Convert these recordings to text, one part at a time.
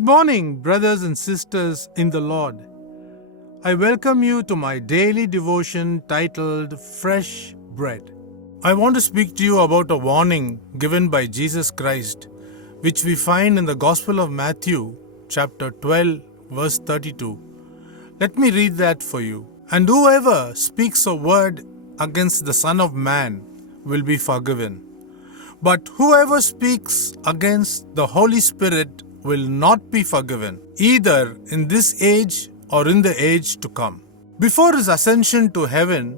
Good morning, brothers and sisters in the Lord. I welcome you to my daily devotion titled Fresh Bread. I want to speak to you about a warning given by Jesus Christ, which we find in the Gospel of Matthew, chapter 12, verse 32. Let me read that for you. And whoever speaks a word against the Son of Man will be forgiven. But whoever speaks against the Holy Spirit will not be forgiven, either in this age or in the age to come. Before his ascension to heaven,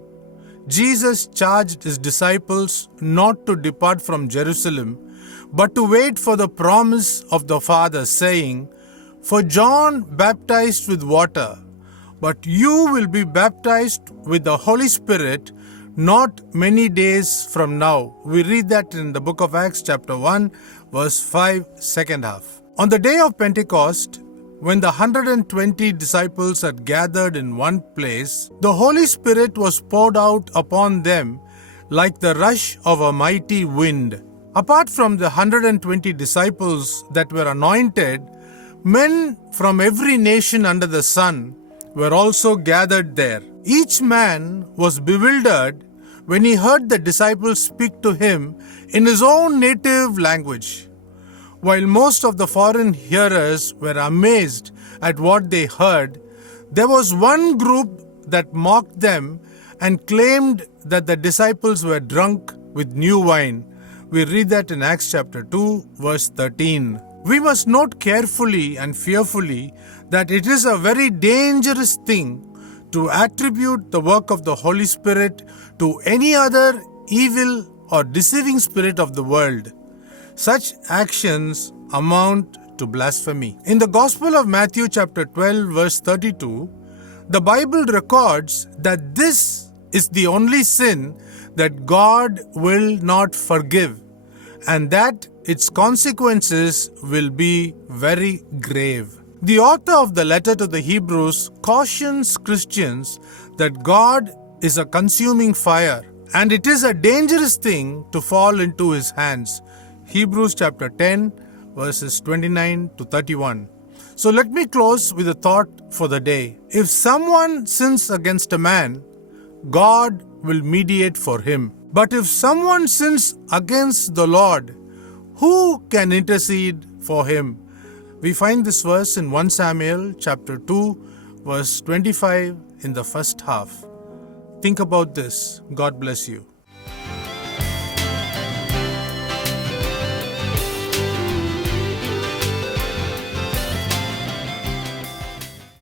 Jesus charged his disciples not to depart from Jerusalem, but to wait for the promise of the Father, saying, "For John baptized with water, but you will be baptized with the Holy Spirit not many days from now." We read that in the book of Acts chapter 1, verse 5, second half. On the day of Pentecost, when the 120 disciples had gathered in one place, the Holy Spirit was poured out upon them like the rush of a mighty wind. Apart from the 120 disciples that were anointed, men from every nation under the sun were also gathered there. Each man was bewildered when he heard the disciples speak to him in his own native language. While most of the foreign hearers were amazed at what they heard, there was one group that mocked them and claimed that the disciples were drunk with new wine. We read that in Acts chapter 2, verse 13. We must note carefully and fearfully that it is a very dangerous thing to attribute the work of the Holy Spirit to any other evil or deceiving spirit of the world. Such actions amount to blasphemy. In the Gospel of Matthew chapter 12 verse 32, the Bible records that this is the only sin that God will not forgive, and that its consequences will be very grave. The author of the letter to the Hebrews cautions Christians that God is a consuming fire, and it is a dangerous thing to fall into his hands. Hebrews chapter 10, verses 29 to 31. So let me close with a thought for the day. If someone sins against a man, God will mediate for him. But if someone sins against the Lord, who can intercede for him? We find this verse in 1 Samuel chapter 2, verse 25 in the first half. Think about this. God bless you.